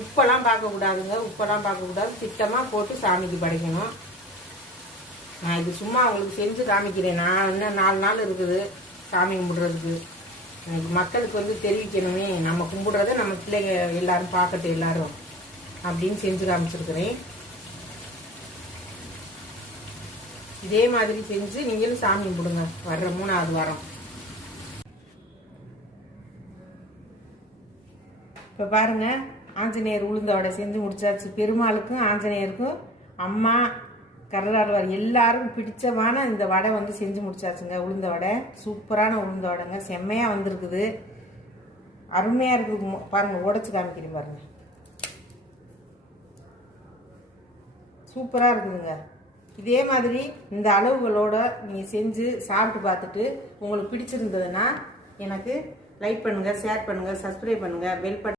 உப்பெல்லாம் பார்க்கக்கூடாதுங்க, உப்பெல்லாம் பார்க்கக்கூடாது. திட்டமாக போட்டு சாமிக்கு படைக்கணும். நான் இது சும்மா அவங்களுக்கு செஞ்சு காமிக்கிறேன். நான் இன்னும் 4 நாள் இருக்குது சாமி கும்பிடுறதுக்கு. எனக்கு மக்களுக்கு வந்து தெரிவிக்கணுமே, நம்ம கும்பிடுறத நம்ம பிள்ளைங்க எல்லாரும் பார்க்கட்டும் எல்லாரும் அப்படின்னு செஞ்சு காமிச்சிருக்கிறேன். இதே மாதிரி செஞ்சு நீங்களும் சாமி கும்பிடுங்க வர்ற 3வது வாரம். இப்போ பாருங்க, ஆஞ்சநேயர் உளுந்த வடை செஞ்சு முடிச்சாச்சு. பெருமாளுக்கும் ஆஞ்சநேயருக்கும் அம்மா கரடாழ்வார் எல்லாருக்கும் பிடிச்சமான இந்த வடை வந்து செஞ்சு முடிச்சாச்சுங்க. உளுந்த வடை சூப்பரான உளுந்த வடைங்க, செம்மையாக வந்திருக்குது, அருமையாக இருக்குது. பாருங்கள், உடைச்சி காமிக்கிறேன் பாருங்கள், சூப்பராக இருக்குதுங்க. இதே மாதிரி இந்த அளவுகளோட நீங்கள் செஞ்சு சாப்பிட்டு பார்த்துட்டு உங்களுக்கு பிடிச்சிருந்ததுன்னா எனக்கு லைக் பண்ணுங்கள், ஷேர் பண்ணுங்கள், சப்ஸ்கிரைப் பண்ணுங்கள், பெல் பட்டன்